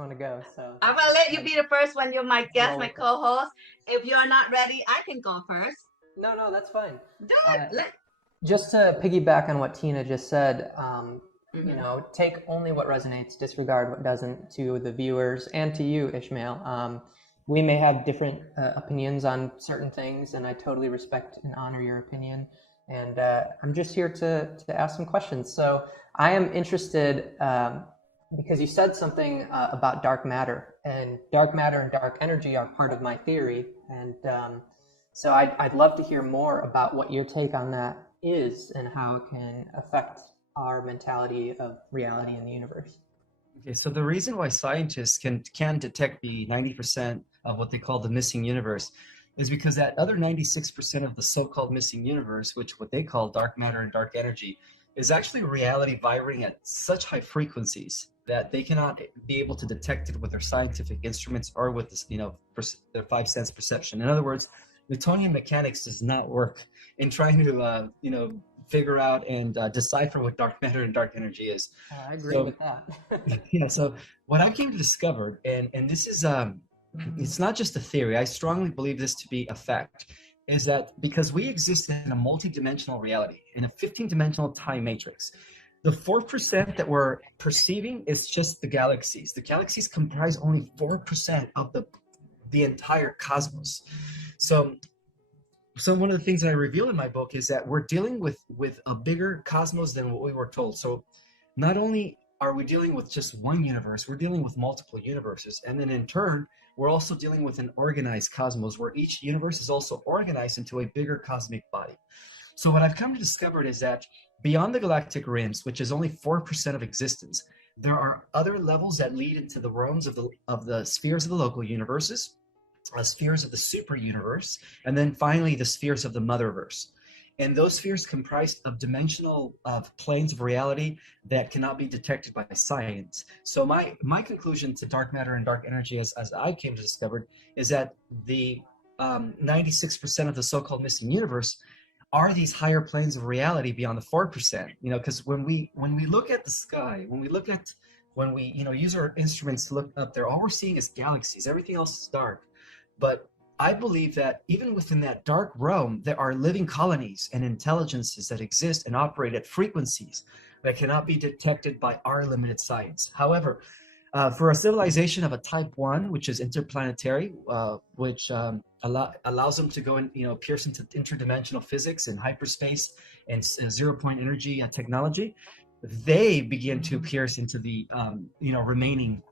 want to go. So I'm gonna let you be the first one. You're my guest, my with co-host. If you're not ready, I can go first. No, that's fine. Do it. Just to piggyback on what Tina just said, Mm-hmm. you know, take only what resonates, disregard what doesn't, to the viewers and to you, Ismael. We may have different opinions on certain things, and I totally respect and honor your opinion. And I'm just here to ask some questions. So I am interested because you said something about dark matter, and dark matter and dark energy are part of my theory. And so I'd love to hear more about what your take on that is and how it can affect our mentality of reality in the universe. Okay, so the reason why scientists can detect the 90% of what they call the missing universe is because that other 96% of the so-called missing universe, which what they call dark matter and dark energy, is actually reality vibrating at such high frequencies that they cannot be able to detect it with their scientific instruments or with this, their five sense perception. In other words, Newtonian mechanics does not work in trying to, figure out and decipher what dark matter and dark energy is. I agree with that. Yeah. So what I came to discover, and this is, it's not just a theory. I strongly believe this to be a fact, is that because we exist in a multi-dimensional reality, in a 15-dimensional time matrix, the 4% that we're perceiving is just the galaxies. The galaxies comprise only 4% of the entire cosmos. So one of the things that I reveal in my book is that we're dealing with a bigger cosmos than what we were told. So not only are we dealing with just one universe, we're dealing with multiple universes. And then in turn, we're also dealing with an organized cosmos where each universe is also organized into a bigger cosmic body. So what I've come to discover is that beyond the galactic rims, which is only 4% of existence, there are other levels that lead into the realms of the spheres of the local universes, spheres of the super universe, and then finally the spheres of the motherverse. And those spheres comprise of dimensional planes of reality that cannot be detected by science. So my conclusion to dark matter and dark energy, as I came to discover, is that the 96% of the so-called missing universe are these higher planes of reality beyond the 4%. Because when we look at the sky, when we use our instruments to look up there, all we're seeing is galaxies. Everything else is dark. But I believe that even within that dark realm, there are living colonies and intelligences that exist and operate at frequencies that cannot be detected by our limited science. However, for a civilization of a type 1, which is interplanetary, which allows them to go and pierce into interdimensional physics and hyperspace and zero-point energy technology, they begin to pierce into the remaining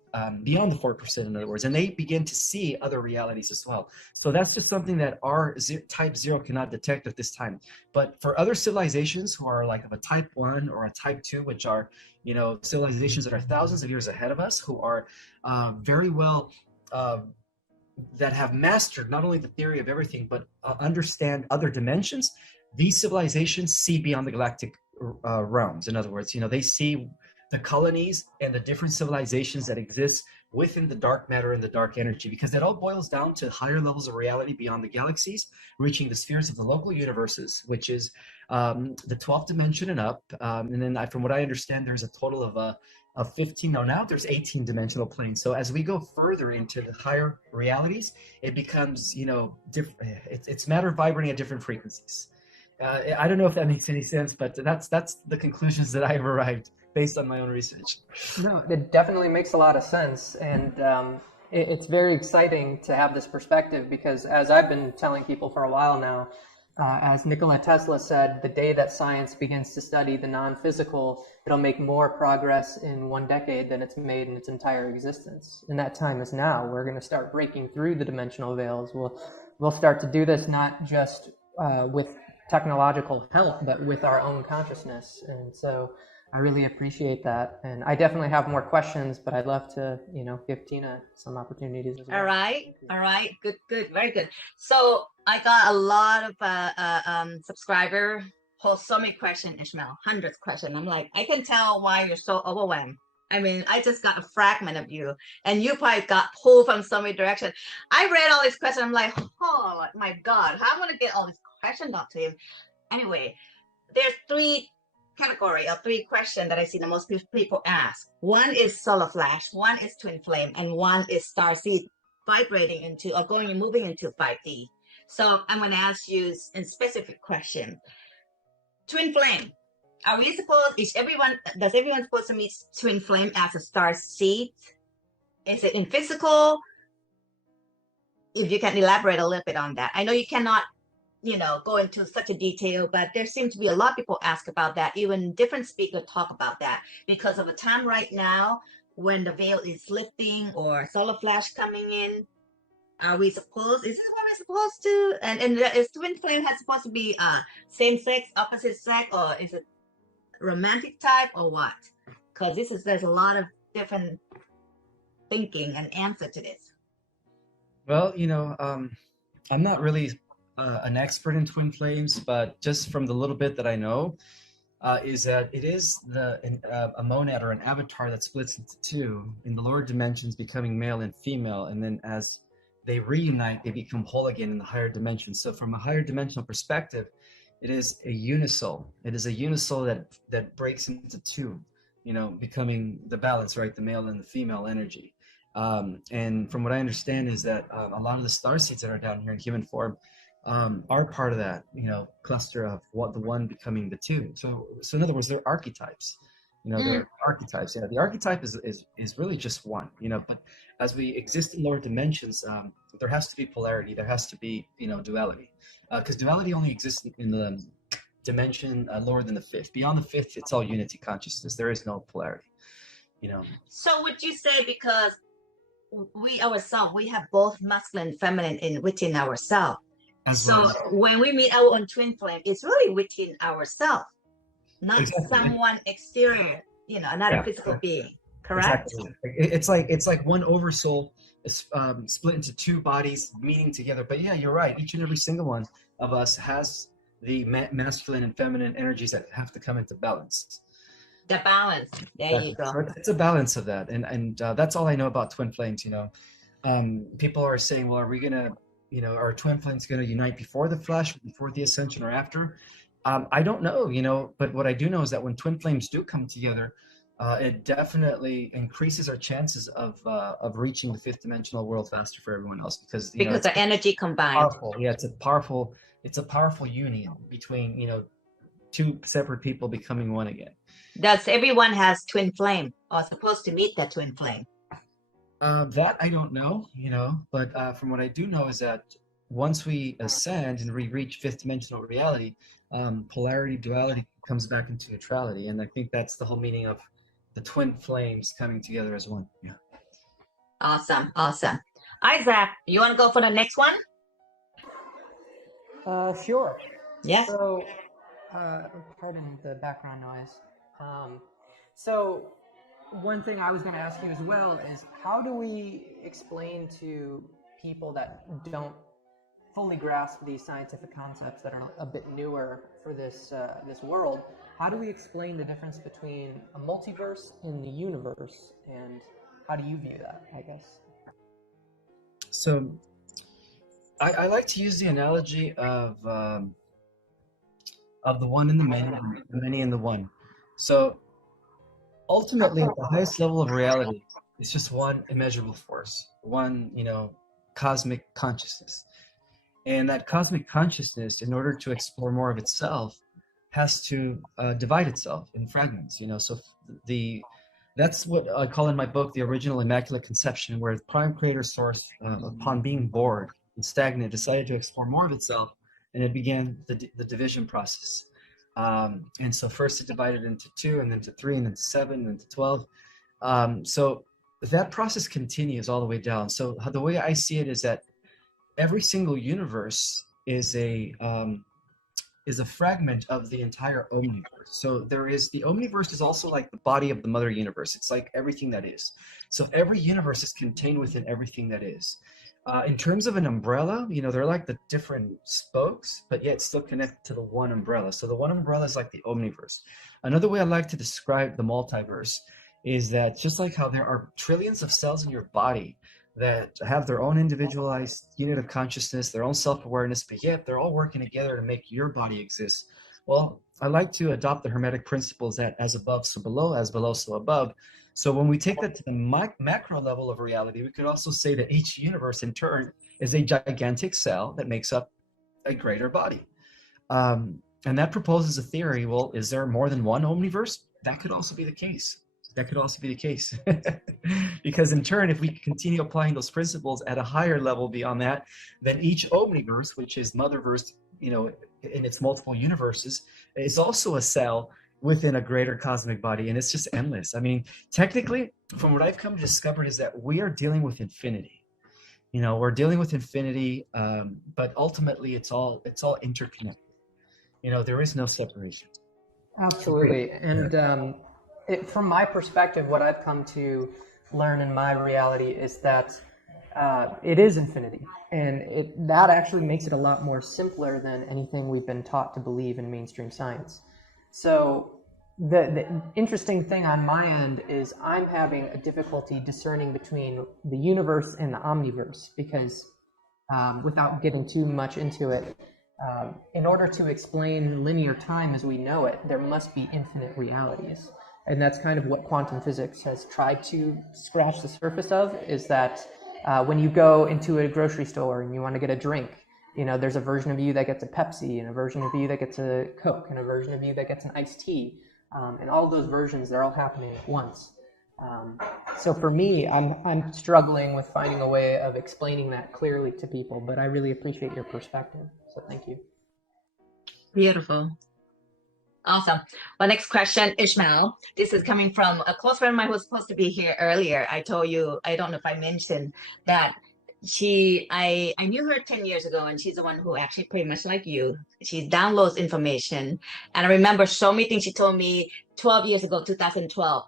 beyond the 4%, in other words, and they begin to see other realities as well. So that's just something that our type 0 cannot detect at this time. But for other civilizations who are like of a type 1 or a type 2, which are civilizations that are thousands of years ahead of us, who are very well that have mastered not only the theory of everything but understand other dimensions, these civilizations see beyond the galactic realms. In other words, they see the colonies and the different civilizations that exist within the dark matter and the dark energy, because it all boils down to higher levels of reality beyond the galaxies, reaching the spheres of the local universes, which is the 12th dimension and up. And then from what I understand, there's a total of 15. Now there's 18 dimensional planes. So as we go further into the higher realities, it becomes, different. It's matter vibrating at different frequencies. I don't know if that makes any sense, but that's the conclusions that I've arrived based on my own research. No, it definitely makes a lot of sense. And it's very exciting to have this perspective because, as I've been telling people for a while now, as Nikola Tesla said, the day that science begins to study the non-physical, it'll make more progress in 1 decade than it's made in its entire existence. And that time is now. We're going to start breaking through the dimensional veils. We'll start to do this not just with technological help, but with our own consciousness. And so I really appreciate that. And I definitely have more questions, but I'd love to, give Tina some opportunities as well. All right. Good. Very good. So I got a lot of subscriber post so many questions, Ismael, hundreds of questions. I'm like, I can tell why you're so overwhelmed. I mean, I just got a fragment of you, and you probably got pulled from so many directions. I read all these questions. I'm like, oh my God, how am I going to get all these questions out to him? Anyway, there's 3 category of 3 questions that I see the most people ask. One is solar flash, one is twin flame, and one is star seed vibrating into or going and moving into 5D. So I'm going to ask you a specific question. Twin flame. Are we supposed, does everyone supposed to meet twin flame as a star seed? Is it in physical? If you can elaborate a little bit on that. I know you cannot, go into such a detail, but there seems to be a lot of people ask about that. Even different speakers talk about that because of a time right now when the veil is lifting or solar flash coming in. Is this what we're supposed to? And is twin flame supposed to be same sex, opposite sex, or is it romantic type or what? Because there's a lot of different thinking and answer to this. Well, I'm not really an expert in twin flames, but just from the little bit that I know, is that it is a monad or an avatar that splits into 2 in the lower dimensions, becoming male and female, and then as they reunite, they become whole again in the higher dimensions. So from a higher dimensional perspective, it is a unisoul. It is a unisoul that breaks into 2, becoming the balance, right? The male and the female energy. And from what I understand is that a lot of the star seeds that are down here in human form are part of that, cluster of the one becoming the 2. So in other words, they're archetypes. They're archetypes. The archetype is really just one. But as we exist in lower dimensions, there has to be polarity. There has to be, duality, because duality only exists in the dimension lower than the 5th. Beyond the 5th, it's all unity consciousness. There is no polarity. So would you say because we ourselves, we have both masculine and feminine within ourselves. So when we meet our own twin flame, it's really within ourselves, not someone exterior, another physical being. Correct? Exactly. It's like one oversoul split into 2 bodies meeting together. But yeah, you're right. Each and every single one of us has the masculine and feminine energies that have to come into balance. The balance. There you go. It's a balance of that, and that's all I know about twin flames. People are saying, well, are we gonna, are twin flames gonna unite before the flash, before the ascension, or after? I don't know, but what I do know is that when twin flames do come together, it definitely increases our chances of reaching the 5th dimensional world faster for everyone else because the energy combined. Powerful. Yeah, it's a powerful union between 2 separate people becoming one again. Does everyone has twin flame or supposed to meet that twin flame? That I don't know, but from what I do know is that once we ascend and we reach 5th dimensional reality, polarity, duality comes back into neutrality. And I think that's the whole meaning of the twin flames coming together as one. Yeah. Awesome. Isaac, you want to go for the next one? Sure. Yeah. So, pardon the background noise. So one thing I was going to ask you as well is how do we explain to people that don't fully grasp these scientific concepts that are a bit newer for this world, how do we explain the difference between a multiverse and the universe, and how do you view that, I guess? So I like to use the analogy of the one and the many, and the many and the one. So ultimately, at the highest level of reality, it's just one immeasurable force, one, cosmic consciousness. And that cosmic consciousness, in order to explore more of itself, has to divide itself in fragments, So that's what I call in my book the original Immaculate Conception, where the prime creator source, upon being bored and stagnant, decided to explore more of itself, and it began the division process. And so first it divided into 2, and then to 3, and then to 7, and to 12. So that process continues all the way down. So the way I see it is that every single universe is a fragment of the entire omniverse. So the omniverse is also like the body of the mother universe. It's like everything that is. So every universe is contained within everything that is. In terms of an umbrella, they're like the different spokes, but yet still connected to the one umbrella. So the one umbrella is like the omniverse. Another way I like to describe the multiverse is that just like how there are trillions of cells in your body that have their own individualized unit of consciousness, their own self-awareness, but yet they're all working together to make your body exist. Well, I like to adopt the Hermetic principles that as above, so below, as below, so above. So when we take that to the macro level of reality, we could also say that each universe in turn is a gigantic cell that makes up a greater body. And that proposes a theory. Well, is there more than one omniverse? That could also be the case. That could also be the case. Because in turn, if we continue applying those principles at a higher level beyond that, then each omniverse, which is motherverse, in its multiple universes, is also a cell within a greater cosmic body. And it's just endless. I mean, technically, from what I've come to discover is that we are dealing with infinity. We're dealing with infinity, but ultimately it's all interconnected. There is no separation. Absolutely. And from my perspective, what I've come to learn in my reality is that it is infinity. And that actually makes it a lot more simpler than anything we've been taught to believe in mainstream science. So the interesting thing on my end is I'm having a difficulty discerning between the universe and the omniverse, because without getting too much into it, in order to explain linear time as we know it, there must be infinite realities. And that's kind of what quantum physics has tried to scratch the surface of, is that when you go into a grocery store and you want to get a drink, there's a version of you that gets a Pepsi, and a version of you that gets a Coke, and a version of you that gets an iced tea. And all of those versions, they're all happening at once. So for me, I'm struggling with finding a way of explaining that clearly to people, but I really appreciate your perspective. So thank you. Beautiful. Awesome. Well, next question, Ishmael. This is coming from a close friend of mine who was supposed to be here earlier. I told you, I don't know if I mentioned that I knew her 10 years ago, and she's the one who actually pretty much like you. She downloads information. And I remember so many things she told me 12 years ago, 2012.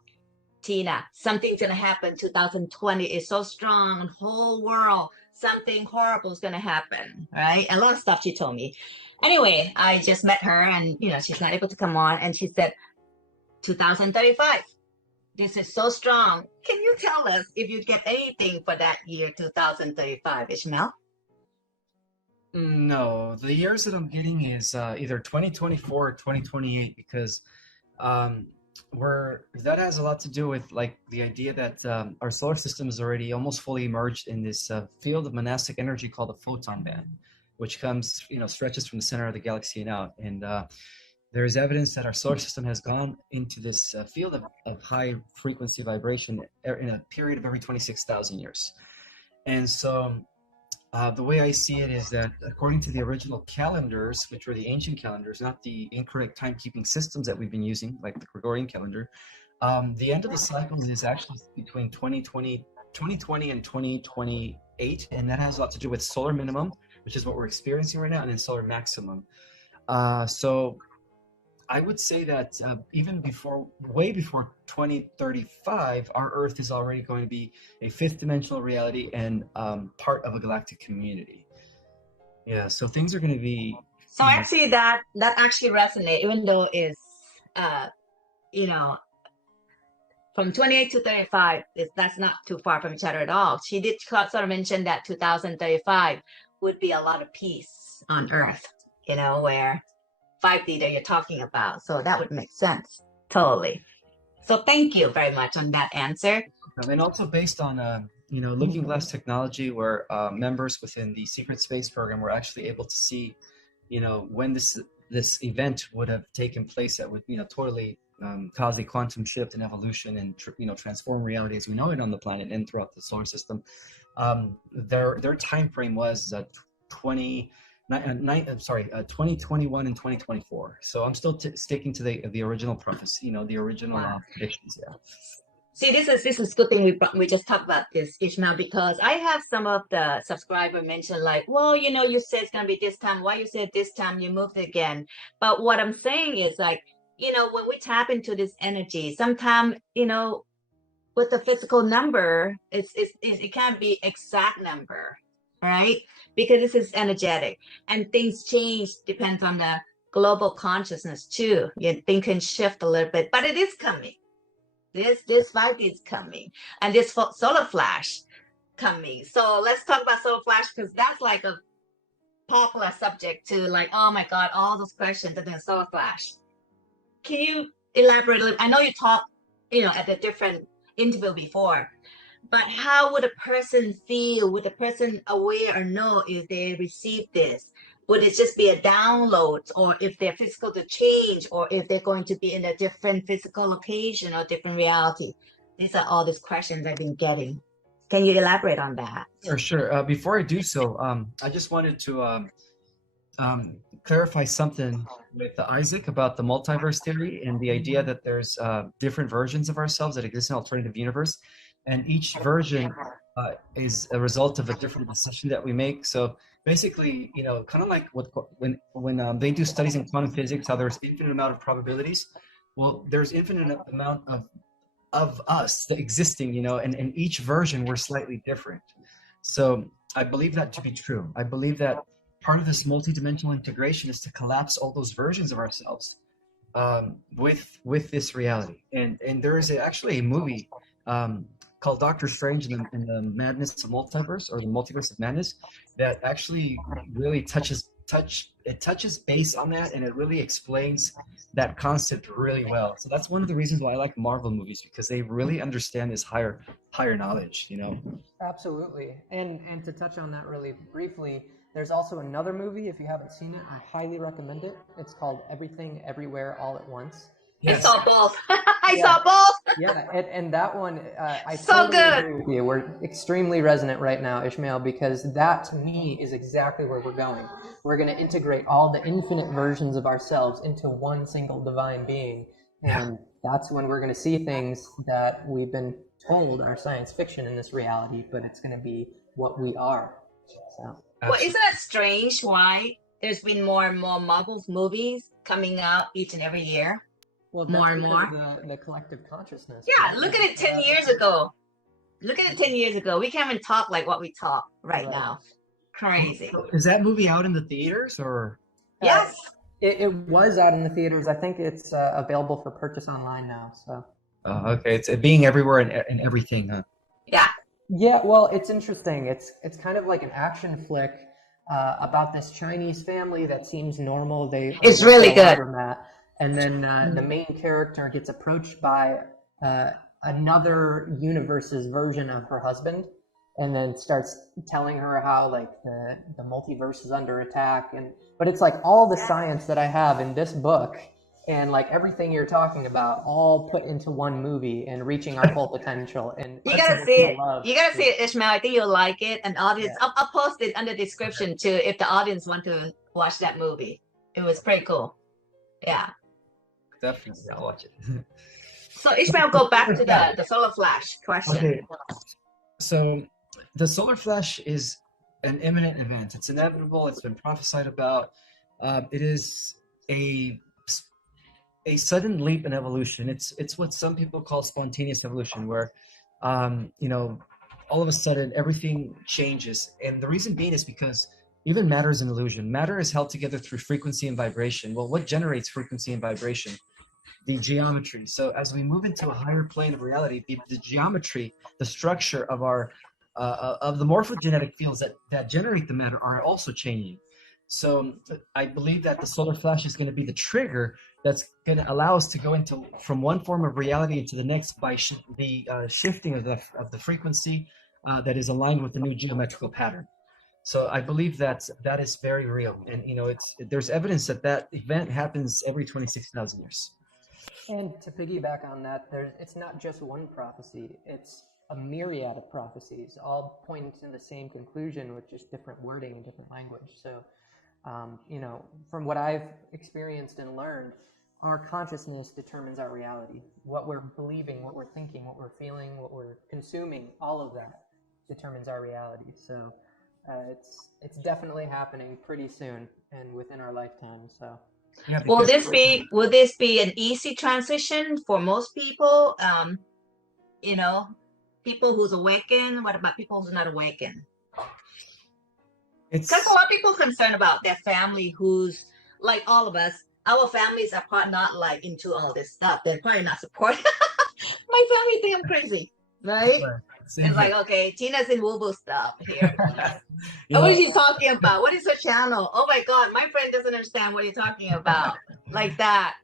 Tina, something's going to happen. 2020 is so strong, whole world, something horrible is going to happen, right? A lot of stuff she told me. Anyway, I just met her, and she's not able to come on, and she said 2035. This is so strong. Can you tell us if you get anything for that year 2035, Ishmael? No, the years that I'm getting is either 2024 or 2028, because that has a lot to do with like the idea that our solar system is already almost fully emerged in this field of monastic energy called the photon band, which comes, stretches from the center of the galaxy and out. And there is evidence that our solar system has gone into this field of high frequency vibration in a period of every 26,000 years. And so the way I see it is that according to the original calendars, which were the ancient calendars, not the incorrect timekeeping systems that we've been using, like the Gregorian calendar, the end of the cycle is actually between 2020 and 2028. And that has a lot to do with solar minimum, which is what we're experiencing right now, and then solar maximum. So I would say that even way before 2035, our Earth is already going to be a fifth dimensional reality and part of a galactic community. Yeah, so things are going to be. So actually, that actually resonates, even though it's, from 28 to 35, that's not too far from each other at all. She did sort of mention that 2035 would be a lot of peace on Earth, where 5D that you're talking about. So that would make sense. Totally. So thank you very much on that answer. And also based on, Looking Glass technology, where members within the Secret Space program were actually able to see, when this event would have taken place that would, totally cause a quantum shift and evolution and, transform reality as we know it on the planet and throughout the solar system. Their time frame was 2021 and 2024. So I'm still sticking to the original prophecy, the original predictions. Yeah. See, this is good thing we just talked about this, Ishmael, because I have some of the subscriber mention like, well, you said it's gonna be this time. Why you said this time? You moved it again. But what I'm saying is like, when we tap into this energy, sometimes with the physical number, it can't be exact number, right? Because this is energetic, and things change depends on the global consciousness too. Things can shift a little bit, but it is coming. This 5D is coming, and this solar flash coming. So let's talk about solar flash, because that's like a popular subject to like, oh my God, all those questions and then solar flash. can you elaborate a little? I know you talked, at the different interview before, but how would a person feel? Would a person aware or know if they receive this? Would it just be a download, or if they're physical to change, or if they're going to be in a different physical location or different reality? These are all these questions I've been getting. Can you elaborate on that? Sure. Before I do so, I just wanted to clarify something with Isaac about the multiverse theory and the idea that there's different versions of ourselves that exist in an alternative universe, and each version is a result of a different decision that we make. So basically, kind of like when they do studies in quantum physics, how there's infinite amount of probabilities. Well, there's infinite amount of us that existing, and each version we're slightly different. So I believe that to be true. I believe that part of this multidimensional integration is to collapse all those versions of ourselves with this reality. And there is actually a movie called Doctor Strange in the Madness of Multiverse, or the Multiverse of Madness, that actually really touches base on that, and it really explains that concept really well. So that's one of the reasons why I like Marvel movies, because they really understand this higher knowledge, Absolutely. And to touch on that really briefly, there's also another movie, if you haven't seen it, I highly recommend it. It's called Everything Everywhere All at Once. Yes. I saw both. I saw both. Yeah, and that one, I so totally good. agree with you. We're extremely resonant right now, Ismael, because that to me is exactly where we're going. We're going to integrate all the infinite versions of ourselves into one single divine being. And that's when we're going to see things that we've been told are science fiction in this reality, but it's going to be what we are. So. Well, isn't that strange why there's been more and more Marvel movies coming out each and every year? Well, more and more. The collective consciousness. Yeah, look at it 10 years ago. Look at it 10 years ago. We can't even talk like what we talk right now. Crazy. Is that movie out in the theaters, or? Yes. It was out in the theaters. I think it's available for purchase online now. So. Okay, it's being everywhere and everything, huh? Yeah. Yeah, well, it's interesting. It's kind of like an action flick about this Chinese family that seems normal. It's really good. And then the main character gets approached by another universe's version of her husband, and then starts telling her how like the multiverse is under attack. But it's like all the science that I have in this book, and like everything you're talking about, all put into one movie and reaching our full potential. And you gotta see it. You gotta see it, Ismael. I think you'll like it. And audience, yeah. I'll post it under the description too if the audience want to watch that movie. It was pretty cool. Yeah. Definitely, I'll watch it. So Ismael, go back to the solar flash question. Okay. So the solar flash is an imminent event. It's inevitable. It's been prophesied about. It is a sudden leap in evolution. It's what some people call spontaneous evolution, where all of a sudden everything changes. And the reason being is because even matter is an illusion. Matter is held together through frequency and vibration. Well, what generates frequency and vibration? The geometry. So as we move into a higher plane of reality, the geometry, the structure of our of the morphogenetic fields that generate the matter are also changing. So I believe that the solar flash is going to be the trigger that's going to allow us to go from one form of reality into the next by the shifting of the frequency that is aligned with the new geometrical pattern. So I believe that is very real, and there's evidence that event happens every 26,000 years. And to piggyback on that, it's not just one prophecy; it's a myriad of prophecies, all pointing to the same conclusion with just different wording and different language. So, from what I've experienced and learned, our consciousness determines our reality. What we're believing, what we're thinking, what we're feeling, what we're consuming, all of that determines our reality. So. It's definitely happening pretty soon and within our lifetime. So, yeah, will this be an easy transition for most people? People who's awakened. What about people who's not awakened? Because a lot of people are concerned about their family, who's like all of us. Our families are probably not like into all this stuff. They're probably not supporting. My family think I'm crazy, right? It's like, okay, Tina's in woo-woo stuff here. What is she talking about? What is her channel? Oh my God, my friend doesn't understand what you're talking about. Like that.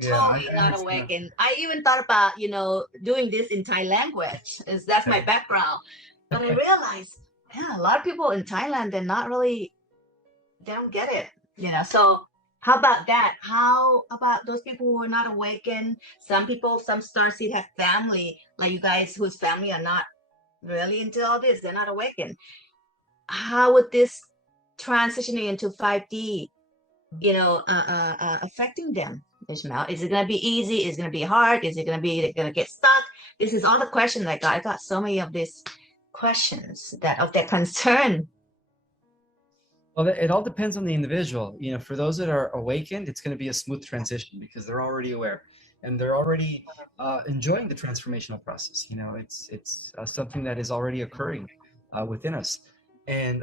totally I not understand. awakened. I even thought about, doing this in Thai language, is that's my background. But I realized, yeah, a lot of people in Thailand, they don't get it, So how about that? How about those people who are not awakened? Some people, some starseed have family, like you guys whose family are not really into all this, they're not awakened. How would this transitioning into 5D, affecting them, Ishmael? Is it going to be easy? Is it going to be hard? Is it going to be going to get stuck? This is all the questions I got. I got so many of these questions of that concern. Well, it all depends on the individual. For those that are awakened, it's going to be a smooth transition because they're already aware and they're already enjoying the transformational process. It's something that is already occurring within us. And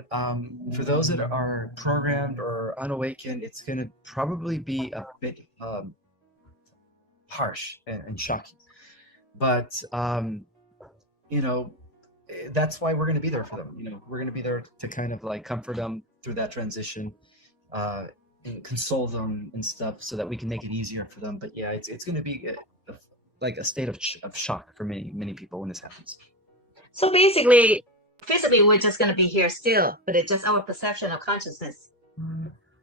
for those that are programmed or unawakened, it's going to probably be a bit harsh and shocking. But that's why we're going to be there for them. We're going to be there to kind of like comfort them through that transition, and console them and stuff, so that we can make it easier for them. But yeah, it's going to be like a state of shock for many people when this happens. So basically, physically, we're just going to be here still, but it's just our perception of consciousness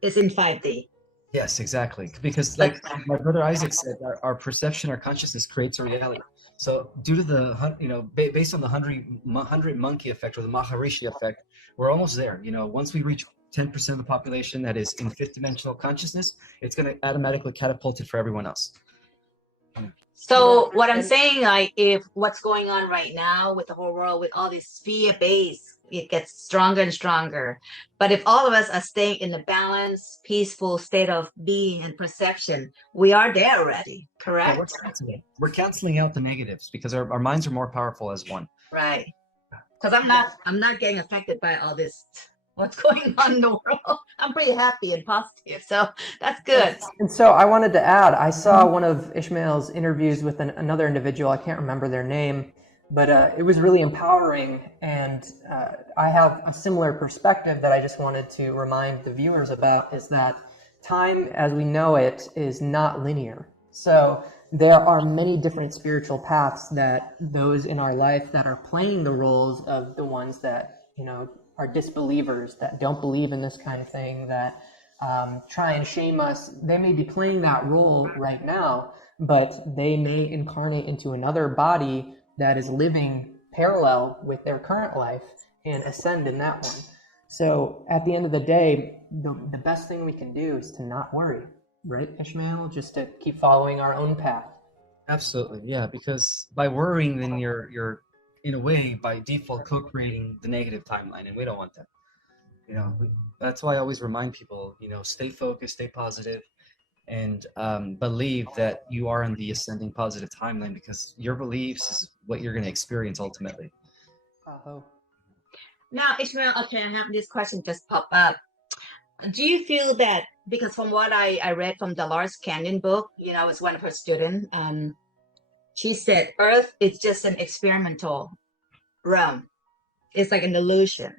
is in 5D. Yes, exactly. Because like my brother Isaac said, our perception, our consciousness creates a reality. So due to the, based on the 100 monkey effect or the Maharishi effect, we're almost there. Once we reach 10% of the population that is in fifth dimensional consciousness, it's going to automatically catapult it for everyone else. So what I'm saying, like, if what's going on right now with the whole world, with all this fear-based, it gets stronger and stronger. But if all of us are staying in the balanced, peaceful state of being and perception, we are there already, correct? Yeah, we're canceling out the negatives because our minds are more powerful as one. Right. Because I'm not getting affected by all this, what's going on in the world. I'm pretty happy and positive, so that's good. And so I wanted to add, I saw one of Ishmael's interviews with another individual, I can't remember their name, but it was really empowering, and I have a similar perspective that I just wanted to remind the viewers about, is that time as we know it is not linear. So there are many different spiritual paths that those in our life that are playing the roles of the ones that, are disbelievers, that don't believe in this kind of thing, that try and shame us. They may be playing that role right now, but they may incarnate into another body that is living parallel with their current life and ascend in that one. So at the end of the day, the best thing we can do is to not worry, right, Ishmael? Just to keep following our own path. Absolutely, yeah. Because by worrying, then you're in a way by default co-creating the negative timeline, and we don't want that. That's why I always remind people, stay focused, stay positive, and believe that you are in the ascending positive timeline, because your beliefs is what you're going to experience ultimately. Now, Ishmael, okay, I have this question just pop up. Do you feel that, because from what I read from Dolores Canyon book, I was one of her students, she said Earth is just an experimental realm. It's like an illusion.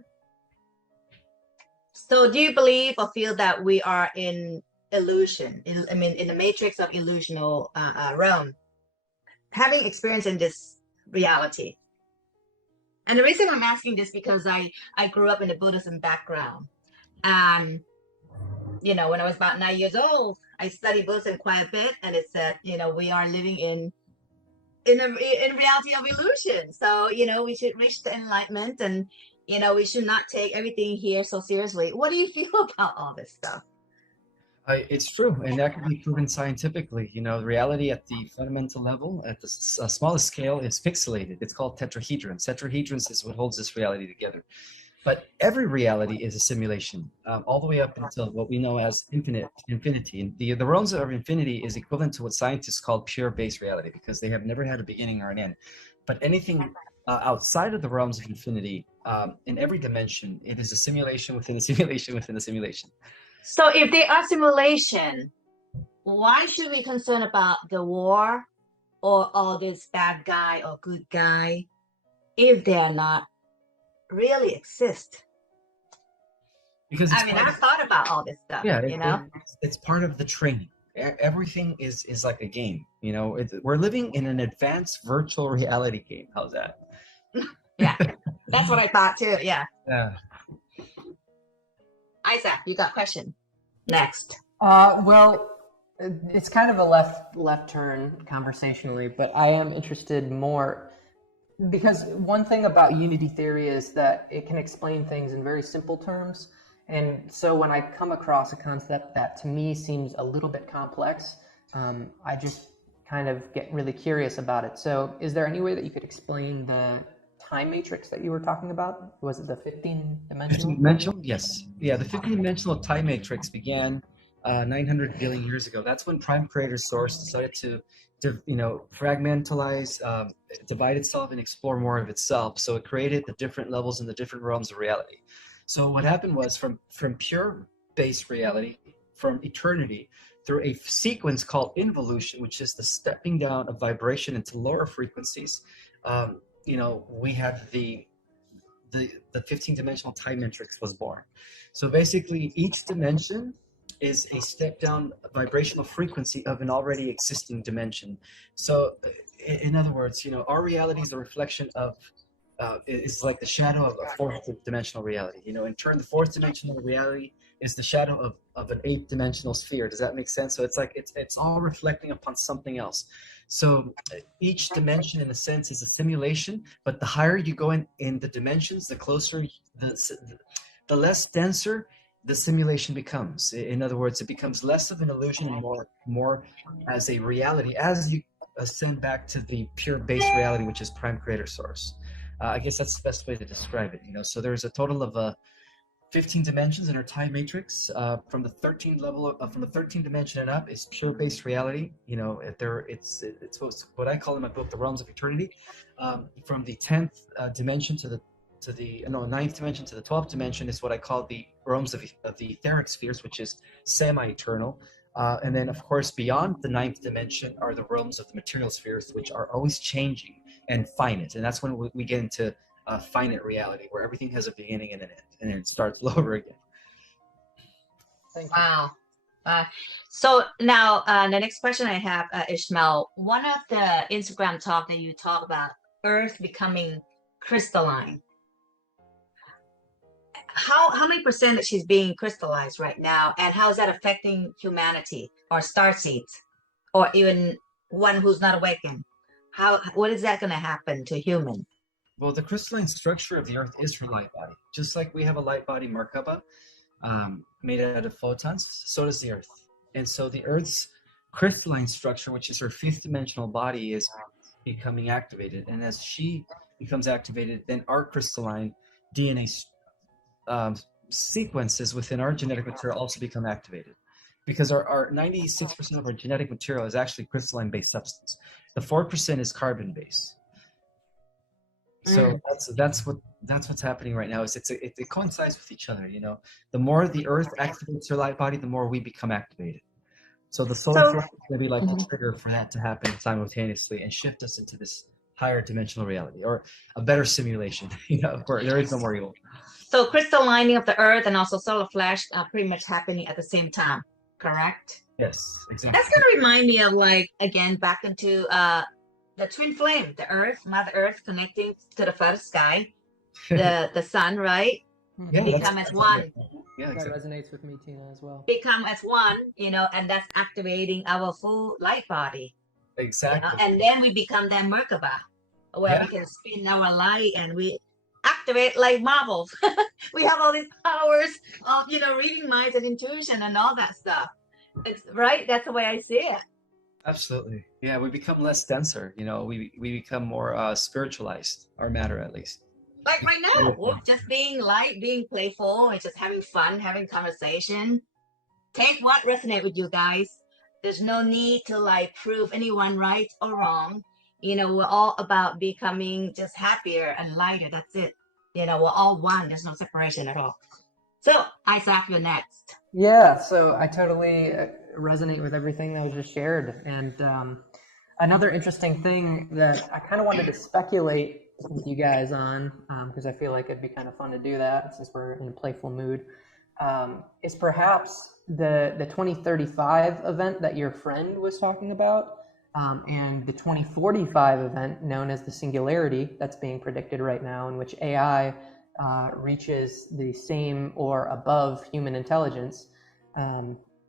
So do you believe or feel that we are in illusion, in the matrix of illusional realm, having experience in this reality? And the reason I'm asking this, because I grew up in a Buddhism background. And, when I was about 9 years old, I studied Buddhism quite a bit, and it said, we are living in reality of illusion. So, we should reach the enlightenment, and, we should not take everything here so seriously. What do you feel about all this stuff? It's true, and that can be proven scientifically. Reality at the fundamental level, at the smallest scale, is pixelated. It's called tetrahedrons. Tetrahedrons is what holds this reality together. But every reality is a simulation, all the way up until what we know as infinity. And the realms of infinity is equivalent to what scientists call pure base reality, because they have never had a beginning or an end. But anything outside of the realms of infinity, in every dimension, it is a simulation within a simulation within a simulation. So if they are simulation, why should we concern about the war or all this bad guy or good guy if they are not really exist? Because I've thought about all this stuff. Yeah, it's part of the training. everything is like a game. You know, we're living in an advanced virtual reality game. How's that? Yeah, that's what I thought too. Yeah. Yeah. Isaac, you got a question? Next. Well, it's kind of a left turn conversationally, but I am interested more because one thing about unity theory is that it can explain things in very simple terms. And so when I come across a concept that to me seems a little bit complex, I just kind of get really curious about it. So is there any way that you could explain the time matrix that you were talking about? Was it the 15-dimensional? 15-dimensional? Yes. Yeah, the 15-dimensional time matrix began 900 billion years ago. That's when Prime Creator Source decided to fragmentalize, divide itself and explore more of itself. So it created the different levels and the different realms of reality. So what happened was from pure base reality, from eternity, through a sequence called involution, which is the stepping down of vibration into lower frequencies, we had the 15-dimensional time matrix was born. So basically, each dimension is a step down vibrational frequency of an already existing dimension. So in other words, our reality is a reflection of is like the shadow of a fourth dimensional reality. In turn, the fourth dimensional reality is the shadow of an eighth dimensional sphere. Does that make sense? So it's like it's all reflecting upon something else. So each dimension, in a sense, is a simulation. But the higher you go in the dimensions, the closer, the less denser the simulation becomes. In other words, it becomes less of an illusion and more as a reality as you ascend back to the pure base reality, which is Prime Creator Source. I guess that's the best way to describe it. So there's a total of 15 dimensions in our time matrix. From the 13th dimension and up is pure base reality. It's what I call in my book the realms of eternity. From the 10th dimension to the 9th dimension to the 12th dimension is what I call the realms of the etheric spheres, which is semi-eternal. And then, of course, beyond the 9th dimension are the realms of the material spheres, which are always changing and finite. And that's when we get into finite reality, where everything has a beginning and an end, and then it starts all over again. Thank you. Wow. So now the next question I have, Ismael, one of the Instagram talk that you talk about Earth becoming crystalline. How many percentage is being crystallized right now, and how is that affecting humanity or starseeds, or even one who's not awakened? What is that going to happen to human? Well, the crystalline structure of the Earth is her light body. Just like we have a light body, Merkaba, made out of photons, so does the Earth. And so the Earth's crystalline structure, which is her fifth dimensional body, is becoming activated. And as she becomes activated, then our crystalline DNA sequences within our genetic material also become activated. Because our 96% of our genetic material is actually crystalline-based substance. The 4% is carbon-based. So that's what's happening right now. It coincides with each other. The more the Earth activates her light body, the more we become activated. So the solar flux is going to be like the trigger for that to happen simultaneously and shift us into this higher dimensional reality, or a better simulation. Where there is no more evil. So crystal lining of the Earth and also solar flash are pretty much happening at the same time, correct? Yes, exactly. That's going to remind me of, like, again, back into the twin flame, the Earth, Mother Earth connecting to the furthest sky, the sun, right? Yeah, become as one. Yeah, exactly. That resonates with me, Tina, as well. Become as one, and that's activating our full light body. Exactly. And then we become that Merkaba, where we can spin our light and we activate like marbles. We have all these powers of, reading minds and intuition and all that stuff. It's right. That's the way I see it. Absolutely. Yeah, we become less denser. We become more spiritualized, our matter at least. Like right now, we're just being light, being playful, and just having fun, having conversation. Take what resonates with you guys. There's no need to prove anyone right or wrong. We're all about becoming just happier and lighter. That's it. We're all one. There's no separation at all. So, Isaac, you're next. Yeah, so I totally resonate with everything that was just shared. And another interesting thing that I kind of wanted to speculate with you guys on, because I feel like it'd be kind of fun to do that since we're in a playful mood. is perhaps the 2035 event that your friend was talking about, and the 2045 event known as the singularity that's being predicted right now, in which AI reaches the same or above human intelligence.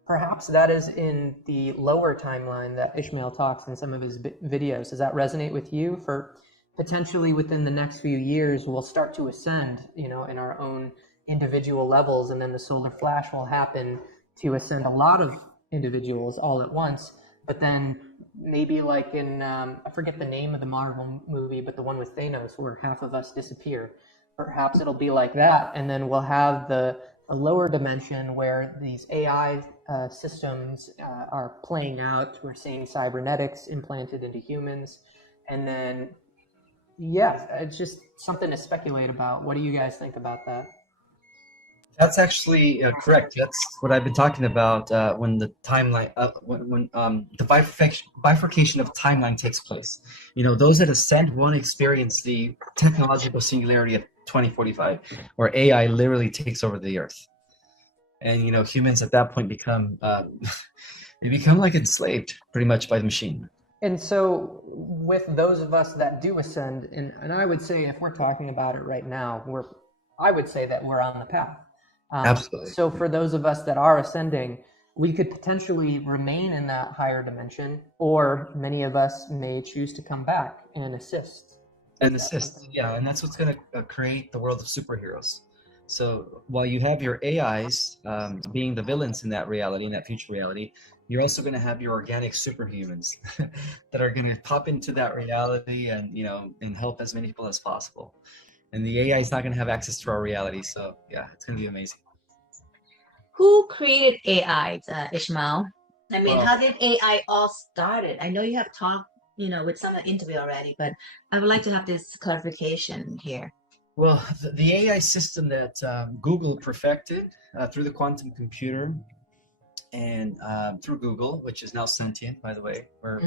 Perhaps that is in the lower timeline that Ismael talks in some of his videos. Does that resonate with you? For potentially within the next few years, we'll start to ascend, in our own individual levels, and then the solar flash will happen to ascend a lot of individuals all at once. But then maybe like in, I forget the name of the Marvel movie, but the one with Thanos where half of us disappear. Perhaps it'll be like that, and then we'll have the lower dimension where these AI systems are playing out. We're seeing cybernetics implanted into humans, and then, yeah, it's just something to speculate about. What do you guys think about that? That's actually correct. That's what I've been talking about when the timeline, when the bifurcation of timeline takes place. Those that ascend want to experience the technological singularity of 2045, where AI literally takes over the earth, and humans at that point become they become like enslaved pretty much by the machine. And so, with those of us that do ascend, and I would say if we're talking about it right now, I would say that we're on the path. Absolutely. So for those of us that are ascending, we could potentially remain in that higher dimension, or many of us may choose to come back and assist. Yeah, and that's what's going to create the world of superheroes. So while you have your AIs being the villains in that reality, in that future reality, you're also going to have your organic superhumans that are going to pop into that reality and and help as many people as possible. And the AI is not going to have access to our reality, so yeah, it's going to be amazing. Who created AI, Ishmael? I mean, Well, how did AI all started? I know you have talked, with some interview already, but I would like to have this clarification here. Well, the AI system that Google perfected through the quantum computer and through Google, which is now sentient, by the way, we're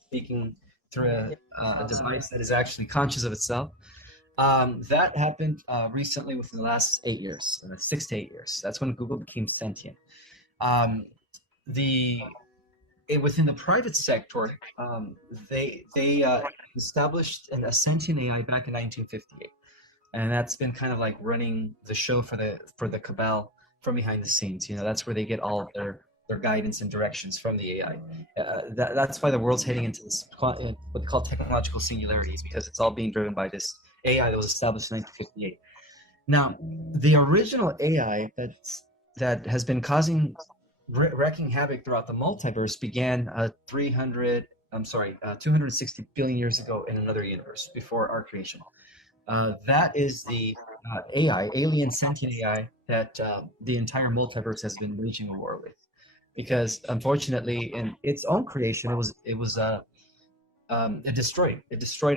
speaking through a device that is actually conscious of itself. That happened recently within the last 8 years, 6 to 8 years. That's when Google became sentient. Within the private sector, they established an Ascension AI back in 1958, and that's been kind of like running the show for the cabal from behind the scenes. That's where they get all of their guidance and directions from the AI. That's why the world's heading into this what they call technological singularities, because it's all being driven by this AI that was established in 1958. Now, the original AI that has been wreaking havoc throughout the multiverse began 260 billion years ago in another universe before our creation. That is the alien sentient AI that the entire multiverse has been waging a war with, because unfortunately, in its own creation, it destroyed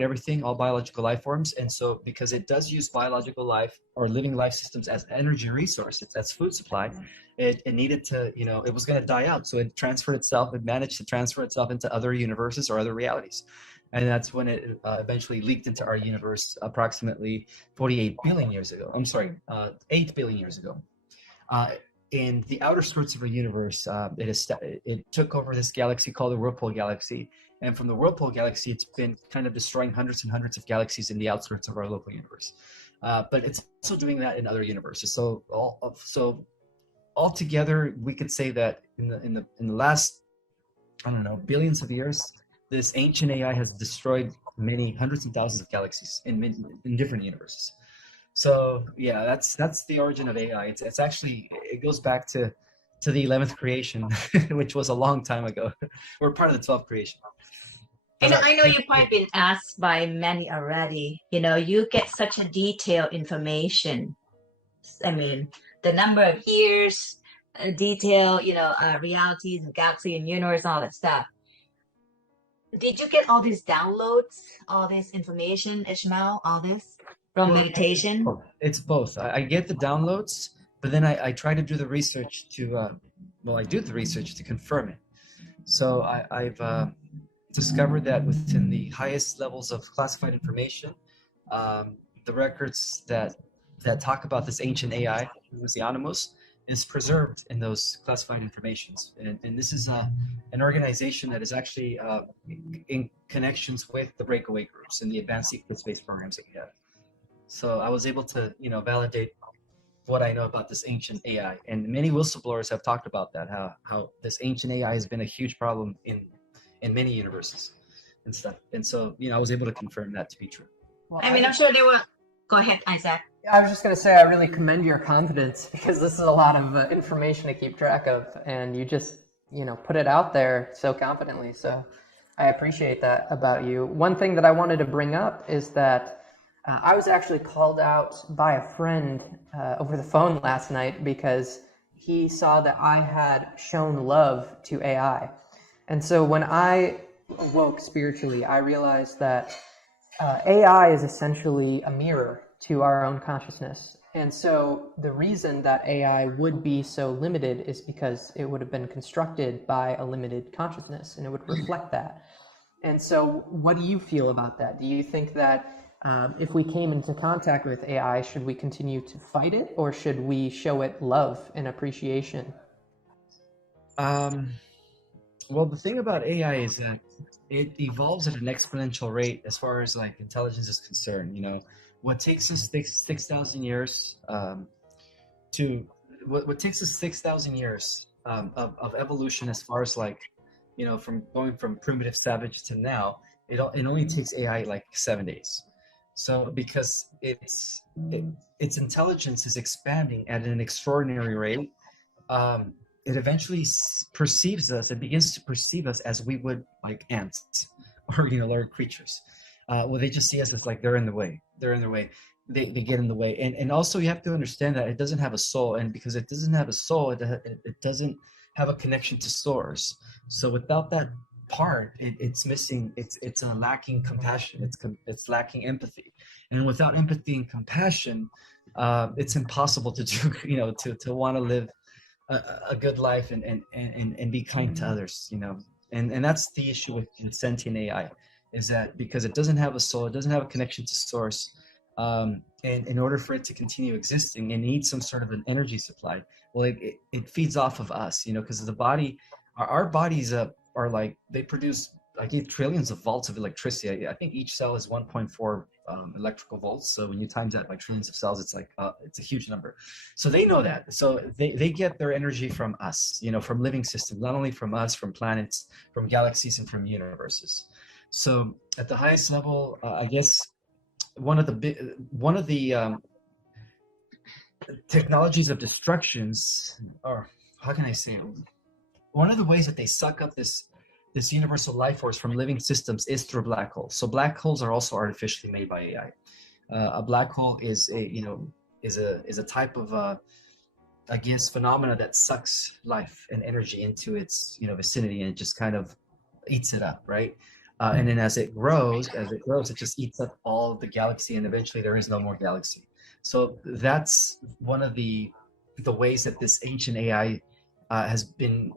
everything, all biological life forms. And so because it does use biological life or living life systems as energy resources, as food supply, it needed to, it was going to die out. So it managed to transfer itself into other universes or other realities. And that's when it eventually leaked into our universe approximately 48 billion years ago. 8 billion years ago. In the outer skirts of our universe, it took over this galaxy called the Whirlpool Galaxy. And from the Whirlpool Galaxy, it's been kind of destroying hundreds and hundreds of galaxies in the outskirts of our local universe. But it's also doing that in other universes. So altogether, we could say that in the last, billions of years, this ancient AI has destroyed many hundreds and thousands of galaxies in different universes. So yeah, that's the origin of AI. It's actually, it goes back to the 11th creation, which was a long time ago. We're part of the 12th creation. I know you've probably been asked by many already. You get such a detailed information. I mean, the number of years, detail, realities and galaxy and universe, all that stuff. Did you get all these downloads, all this information, Ishmael, all this from meditation? It's both. I get the downloads, but then I try to do the research I do the research to confirm it. So I've discovered that within the highest levels of classified information, the records that talk about this ancient AI, who was the Animus, is preserved in those classified informations. And this is an organization that is actually in connections with the breakaway groups and the advanced secret space programs that we have. So I was able to, validate what I know about this ancient AI. And many whistleblowers have talked about that, how this ancient AI has been a huge problem in many universes and stuff. And so, I was able to confirm that to be true. Well, I mean, I'm sure they will. Go ahead, Isaac. I was just going to say, I really commend your confidence, because this is a lot of information to keep track of, and you just, put it out there so confidently. So I appreciate that about you. One thing that I wanted to bring up is that I was actually called out by a friend over the phone last night because he saw that I had shown love to AI. And so when I awoke spiritually, I realized that AI is essentially a mirror to our own consciousness. And so the reason that AI would be so limited is because it would have been constructed by a limited consciousness, and it would reflect that. And so what do you feel about that? Do you think that if we came into contact with AI, should we continue to fight it, or should we show it love and appreciation? Well, the thing about AI is that it evolves at an exponential rate as far as like intelligence is concerned. What takes us 6,000 years what takes us 6,000 years of evolution, as far as like, from going from primitive savage to now, it only takes AI like 7 days. So because its intelligence is expanding at an extraordinary rate, it eventually perceives us. It begins to perceive us as we would like ants or lower creatures. Well, they just see us as like they're in the way. They get in the way. And also you have to understand that it doesn't have a soul, and because it doesn't have a soul, it doesn't have a connection to source. So without that part, it's missing. It's lacking compassion. It's lacking empathy, and without empathy and compassion, it's impossible to do. To want to live a good life and be kind to others. And that's the issue with sentient AI, is that because it doesn't have a soul, it doesn't have a connection to source. And in order for it to continue existing, it needs some sort of an energy supply. Well, it feeds off of us, because the body, our bodies are like, they produce like trillions of volts of electricity. I think each cell is 1.4 electrical volts. So when you times that by trillions of cells, it's like it's a huge number. So they know that. So they get their energy from us, from living systems, not only from us, from planets, from galaxies, and from universes. So at the highest level, I guess one of the technologies of destructions, or how can I say it? One of the ways that they suck up this universal life force from living systems is through black holes. So black holes are also artificially made by AI. A black hole is a type of I guess phenomena that sucks life and energy into its vicinity, and it just kind of eats it up, right? And then as it grows, it just eats up all of the galaxy, and eventually there is no more galaxy. So that's one of the ways that this ancient AI has been.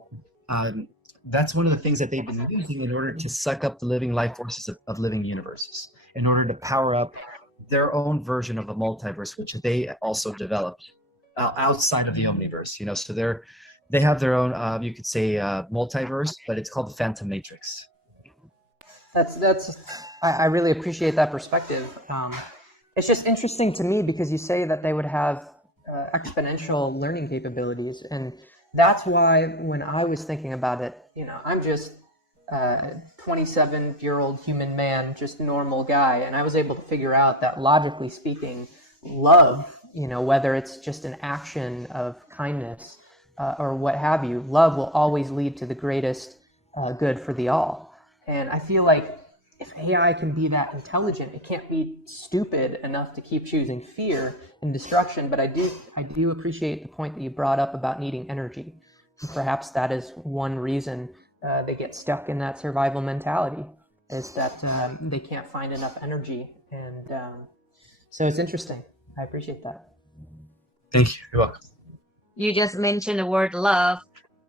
That's one of the things that they've been using in order to suck up the living life forces of living universes, in order to power up their own version of a multiverse, which they also developed outside of the omniverse. So they have their own, you could say, multiverse, but it's called the Phantom Matrix. I really appreciate that perspective. It's just interesting to me because you say that they would have exponential learning capabilities, and that's why when I was thinking about it, I'm just a 27-year-old human man, just normal guy, and I was able to figure out that logically speaking, love, whether it's just an action of kindness or what have you, love will always lead to the greatest good for the all. And I feel like if AI can be that intelligent, it can't be stupid enough to keep choosing fear and destruction. But I do appreciate the point that you brought up about needing energy. And perhaps that is one reason they get stuck in that survival mentality, is that they can't find enough energy. And so it's interesting. I appreciate that. Thank you. You're welcome. You just mentioned the word love.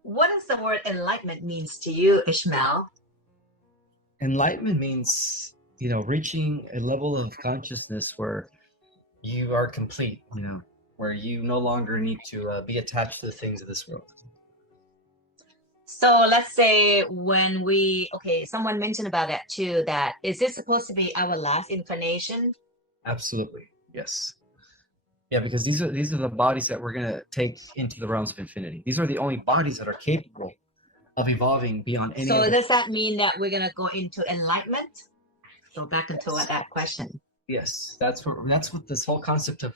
What does the word enlightenment means to you, Ismael? Enlightenment means, reaching a level of consciousness where you are complete, where you no longer need to be attached to the things of this world. So let's say when someone mentioned about that too, that is this supposed to be our last incarnation? Absolutely, yes. Yeah, because these are the bodies that we're gonna take into the realms of infinity. These are the only bodies that are capable of evolving beyond any So other. does that mean that we're gonna go into enlightenment? Go back into that question. Yes, that's what this whole concept of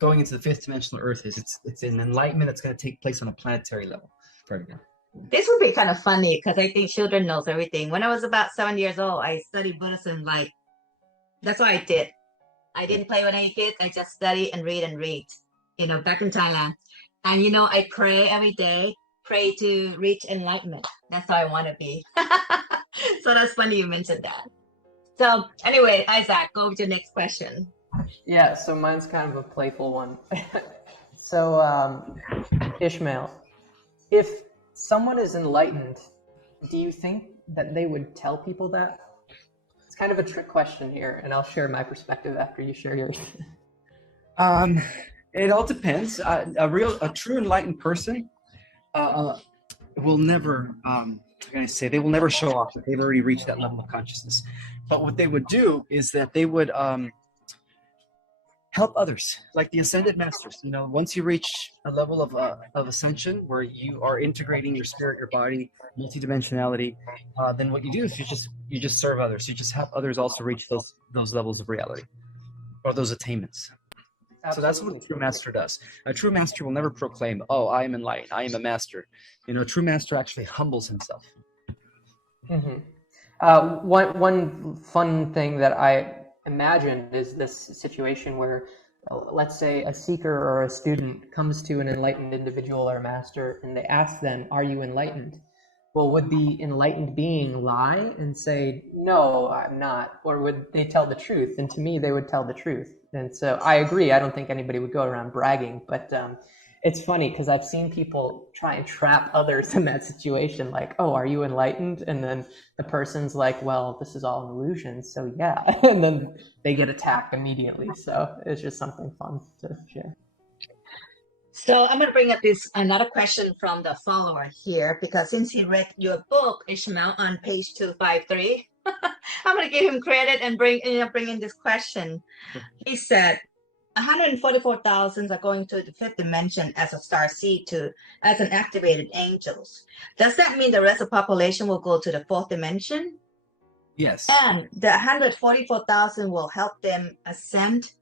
going into the fifth dimensional Earth is. It's an enlightenment that's going to take place on a planetary level for everyone. This would be kind of funny because I think children knows everything. When I was about 7 years old, I studied Buddhism. Like that's what I did. I didn't play when I was a kid. I just study and read. Back in Thailand, and I pray every day. Pray to reach enlightenment. That's how I want to be. So that's funny you mentioned that. So anyway, Isaac, go with your next question. Yeah, so mine's kind of a playful one. So, Ishmael, if someone is enlightened, do you think that they would tell people that? It's kind of a trick question here, and I'll share my perspective after you share yours. It all depends. A true enlightened person will never. They will never show off that they've already reached that level of consciousness. But what they would do is that they would help others, like the ascended masters. Once you reach a level of ascension where you are integrating your spirit, your body, multidimensionality, then what you do is you just serve others. You just help others also reach those levels of reality or those attainments. Absolutely. So that's what a true master does. A true master will never proclaim, "Oh, I am enlightened. I am a master." A true master actually humbles himself. Mm-hmm. One fun thing that I imagined is this situation where, let's say, a seeker or a student comes to an enlightened individual or master, and they ask them, "Are you enlightened?" Well, would the enlightened being lie and say, "No, I'm not," or would they tell the truth? And to me, they would tell the truth. And so I agree. I don't think anybody would go around bragging, but it's funny because I've seen people try and trap others in that situation, like, "Oh, are you enlightened?" And then the person's like, "Well, this is all an illusion, so yeah." And then they get attacked immediately. So it's just something fun to share. So I'm going to bring up another question from the follower here, because since he read your book, Ishmael, on page 253, I'm going to give him credit and bring in this question. He said, 144,000 are going to the fifth dimension as a star seed as an activated angels. Does that mean the rest of the population will go to the fourth dimension? Yes. And the 144,000 will help them ascend.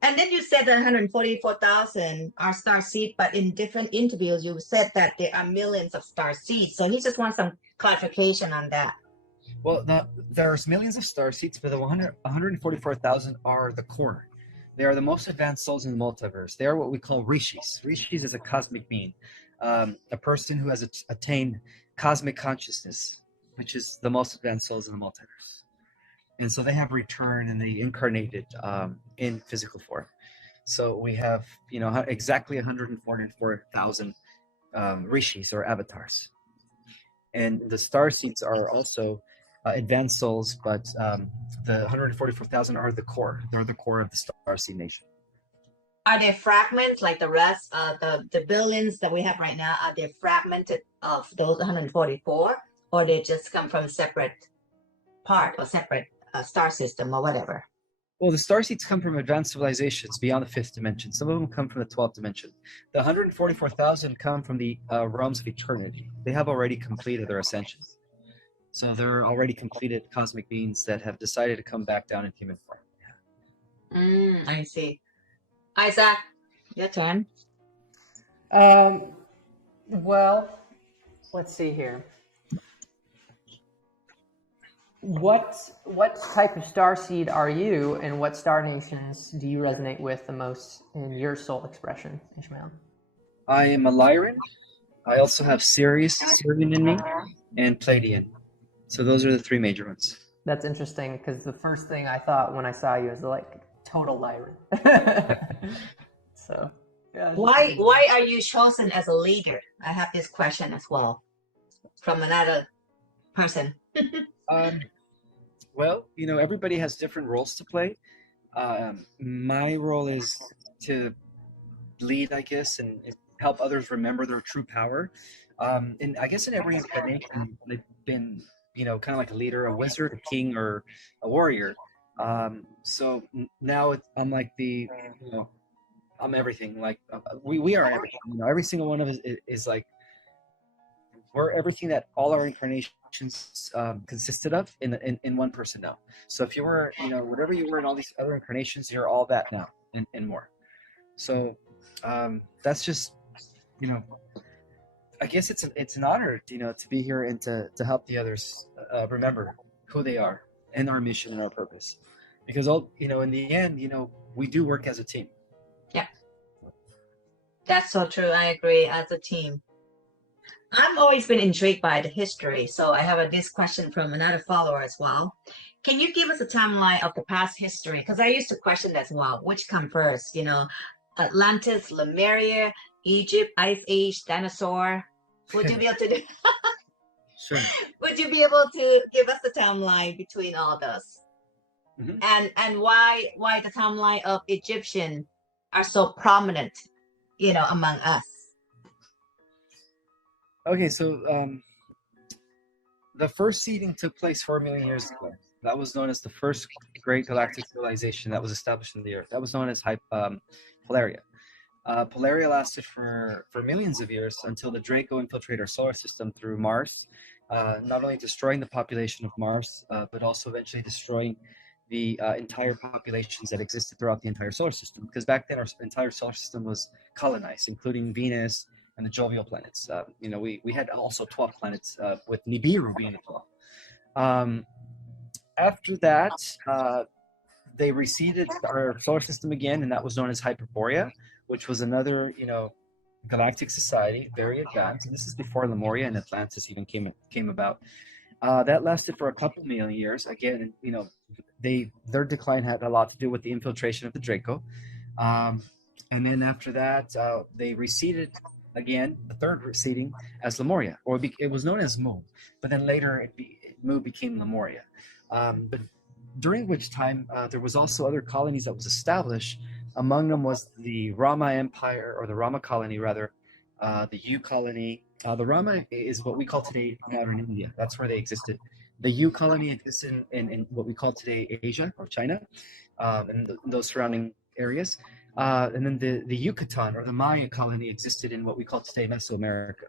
And then you said that 144,000 are star seed, but in different interviews, you said that there are millions of star seeds. So he just wants some clarification on that. Well, there's millions of star seeds, but the 144,000 are the core. They are the most advanced souls in the multiverse. They are what we call rishis. Rishis is a cosmic being, a person who has attained cosmic consciousness, which is the most advanced souls in the multiverse. And so they have returned and they incarnated in physical form. So we have, exactly 144,000 rishis or avatars. And the star seeds are also advanced souls, but the 144,000 are the core. They're the core of the star seed nation. Are they fragments like the rest of the billions that we have right now? Are they fragmented of those 144, or they just come from a separate part or separate star system or whatever? Well, the star seeds come from advanced civilizations beyond the fifth dimension. Some of them come from the 12th dimension. The 144,000 come from the realms of eternity. They have already completed their ascension. So they're already completed cosmic beings that have decided to come back down in human form. I see. Isaac, your turn. Well, let's see here. What type of star seed are you, and what star nations do you resonate with the most in your soul expression, Ishmael? I am a Lyran. I also have Sirian in me, and Pleiadian. So those are the three major ones. That's interesting, because the first thing I thought when I saw you is like total Lyran. So, yeah. Why are you chosen as a leader? I have this question as well from another person. Well, everybody has different roles to play. My role is to lead, I guess, and help others remember their true power. And I guess in every incarnation, they've been, kind of like a leader, a wizard, a king, or a warrior. So now I'm like I'm everything. Like we are everything. Every single one of us is like we're everything that all our incarnations consisted of in one person now. So if you were, whatever you were in all these other incarnations, you're all that now and more. So that's just, I guess it's an honor, to be here and to help the others remember who they are and our mission and our purpose. Because in the end, we do work as a team. Yeah, that's so true. I agree. As a team, I've always been intrigued by the history. So I have this question from another follower as well. Can you give us a timeline of the past history? Because I used to question that as well. Which come first? Atlantis, Lemuria, Egypt, Ice Age, dinosaur. Would you be able to do? Sure. Would you be able to give us the timeline between all those? Mm-hmm. And why the timeline of Egyptian are so prominent, among us? Okay, so the first seeding took place 4 million years ago. That was known as the first great galactic civilization that was established in the Earth. That was known as Polaria. Polaria lasted for millions of years until the Draco infiltrated our solar system through Mars, not only destroying the population of Mars, but also eventually destroying the entire populations that existed throughout the entire solar system. Because back then, our entire solar system was colonized, including Venus and the jovial planets. We had also 12 planets, with Nibiru being the 12th. After that, they receded our solar system again, and that was known as Hyperborea, which was another, galactic society, very advanced. And this is before Lemuria and Atlantis even came about. That lasted for a couple million years. Again, their decline had a lot to do with the infiltration of the Draco. And then after that, they receded again, the third receding, as Lemuria, or it was known as Mu, but then later Mu became Lemuria. But during which time there was also other colonies that was established. Among them was the Rama Empire, or the Rama colony rather, the U colony. The Rama is what we call today modern India. That's where they existed. The U colony existed in what we call today Asia or China, and those surrounding areas. And then the Yucatan, or the Maya colony, existed in what we call today Mesoamerica.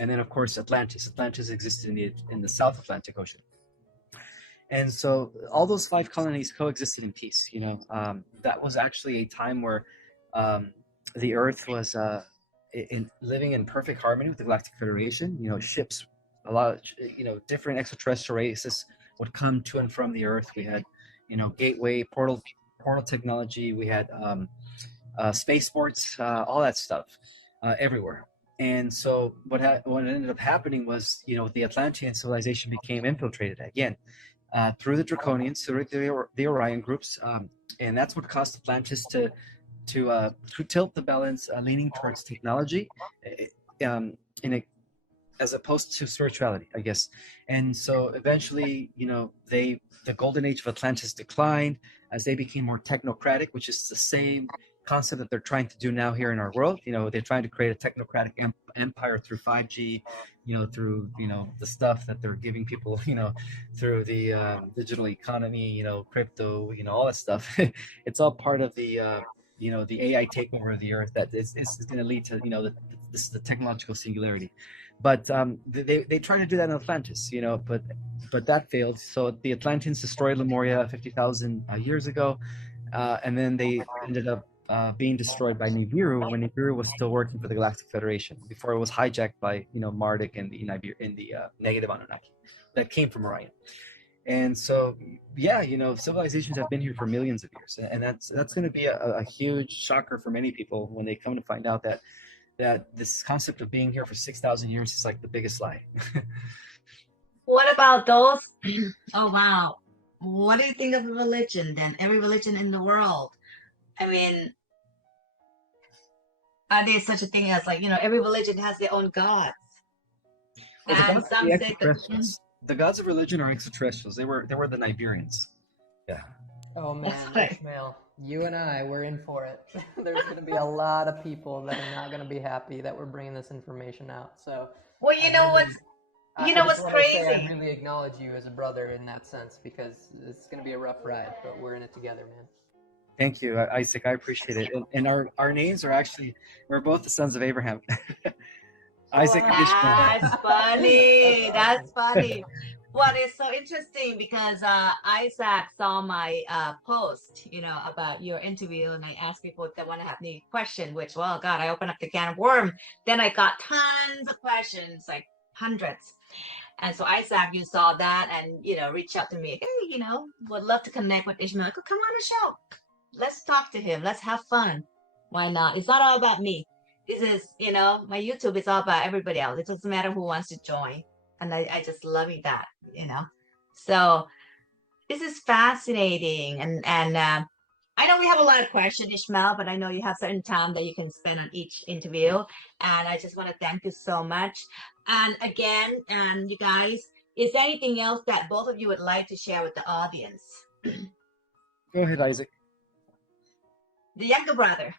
And then, of course, Atlantis. Atlantis existed in the South Atlantic Ocean. And so all those 5 colonies coexisted in peace. That was actually a time where the Earth was living in perfect harmony with the Galactic Federation. Ships, a lot of different extraterrestrial races would come to and from the Earth. We had gateway portal technology. We had spaceports, all that stuff everywhere. And so what ended up happening was, the Atlantean civilization became infiltrated again through the Draconians, through the Orion groups, and that's what caused Atlantis to tilt the balance, leaning towards technology, as opposed to spirituality, I guess. And so eventually, the golden age of Atlantis declined as they became more technocratic, which is the same concept that they're trying to do now here in our world. They're trying to create a technocratic empire through 5G, through, the stuff that they're giving people, through the digital economy, crypto, all that stuff. It's all part of the AI takeover of the earth that is going to lead to, the technological singularity. But they tried to do that in Atlantis, but that failed. So the Atlanteans destroyed Lemuria 50,000 years ago, and then they ended up being destroyed by Nibiru when Nibiru was still working for the Galactic Federation before it was hijacked by Marduk and the negative Anunnaki that came from Orion. And so, civilizations have been here for millions of years, and that's going to be a huge shocker for many people when they come to find out that this concept of being here for 6,000 years is like the biggest lie. What about those? Oh, wow. What do you think of religion then? Every religion in the world. I mean, are there such a thing as every religion has their own gods? Well, And some say the gods of religion are extraterrestrials. They were the Nibirians. Yeah. Oh man, right. Ismael. You and I, we're in for it. There's going to be a lot of people that are not going to be happy that we're bringing this information out. So, Well, I you know just what's want to say I crazy? really acknowledge you as a brother in that sense because it's going to be a rough ride, but we're in it together, man. Thank you, Isaac. I appreciate it. And our names are actually, we're both the sons of Abraham. Isaac and Ishmael. That's funny. That's That's awesome. funny. What is so interesting because Isaac saw my post, about your interview, and I asked people if they want to have any question. Which, well, God, I opened up the can of worm. Then I got tons of questions, like hundreds. And so Isaac, you saw that, and reached out to me. Hey, would love to connect with Ishmael. I go, come on the show. Let's talk to him. Let's have fun. Why not? It's not all about me. This is, my YouTube is all about everybody else. It doesn't matter who wants to join. And I just loving that. So this is fascinating. And I know we have a lot of questions, Ishmael, but I know you have certain time that you can spend on each interview. And I just want to thank you so much. And again, and you guys, is there anything else that both of you would like to share with the audience? Go ahead, Isaac. The younger brother.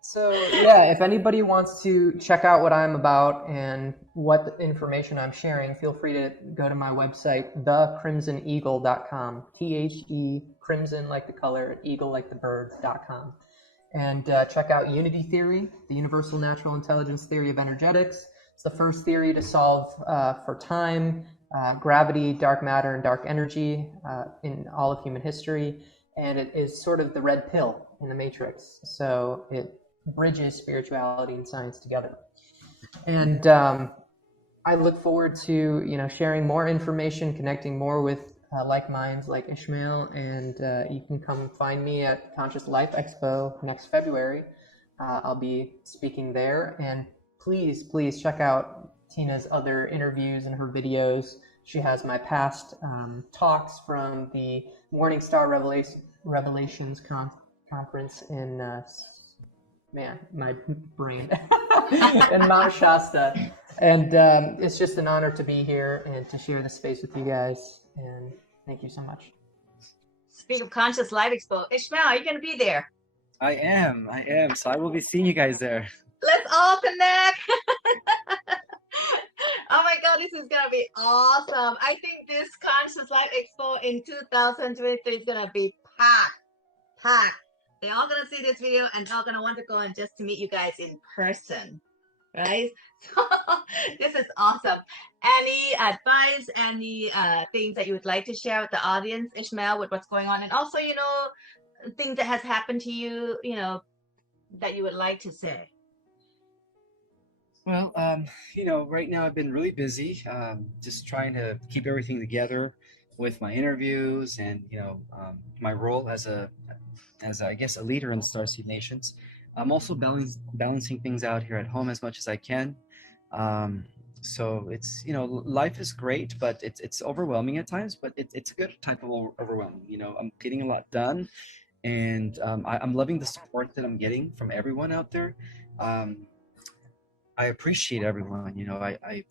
So yeah, if anybody wants to check out what I'm about and what information I'm sharing, feel free to go to my website, thecrimsoneagle.com, THE, crimson like the color, eagle like the bird.com. And check out Unity Theory, the Universal Natural Intelligence Theory of Energetics. It's the first theory to solve for time, gravity, dark matter, and dark energy in all of human history. And it is sort of the red pill in the matrix. So it bridges spirituality and science together. And I look forward to sharing more information, connecting more with like minds like Ishmael, and you can come find me at Conscious Life Expo next February. I'll be speaking there, and please check out Tina's other interviews and her videos. She has my past talks from the Morning Star Revelations conference in my brain in Mount Shasta, and it's just an honor to be here and to share the space with you guys. And thank you so much. Speak of Conscious Life Expo, Ishmael, are you going to be there? I am. So I will be seeing you guys there. Let's all connect. Oh my God, this is going to be awesome. I think this Conscious Life Expo in 2023 is going to be packed. They're all going to see this video and they're all going to want to go and just to meet you guys in person, right? So this is awesome. Any advice, any things that you would like to share with the audience, Ishmael, with what's going on? And also, things that has happened to you, that you would like to say? Well, right now I've been really busy, just trying to keep everything together with my interviews and, my role as I guess a leader in Starseed Nations. I'm also balancing things out here at home as much as I can. So it's, life is great, but it's overwhelming at times, but it's a good type of overwhelming. I'm getting a lot done, and I'm loving the support that I'm getting from everyone out there. I appreciate everyone.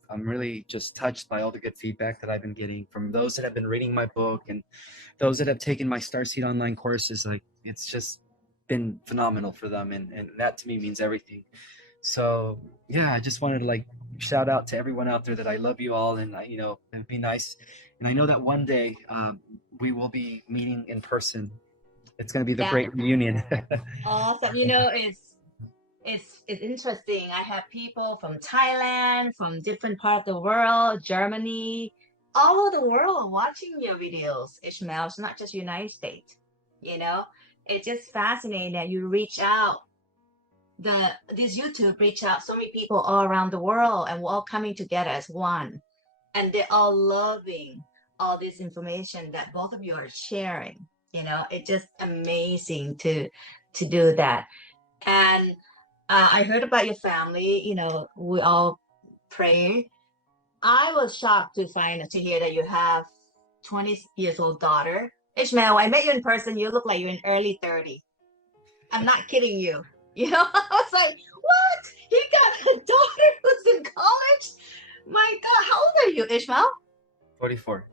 I'm really just touched by all the good feedback that I've been getting from those that have been reading my book and those that have taken my Starseed online courses. Like, it's just been phenomenal for them, and that to me means everything. So yeah, I just wanted to shout out to everyone out there that I love you all, and it'd be nice. And I know that one day we will be meeting in person. It's going to be the great reunion. Awesome. It's interesting. I have people from Thailand, from different parts of the world, Germany, all over the world watching your videos, Ishmael. It's not just United States, It's just fascinating that you reach out. This YouTube reach out so many people all around the world, and we're all coming together as one. And they're all loving all this information that both of you are sharing. It's just amazing to do that. And I heard about your family. We all pray. I was shocked to hear that you have 20 years old daughter. Ishmael, I met you in person. You look like you're in early 30. I'm not kidding you. I was like, what? He got a daughter who's in college? My God, how old are you, Ishmael? 44.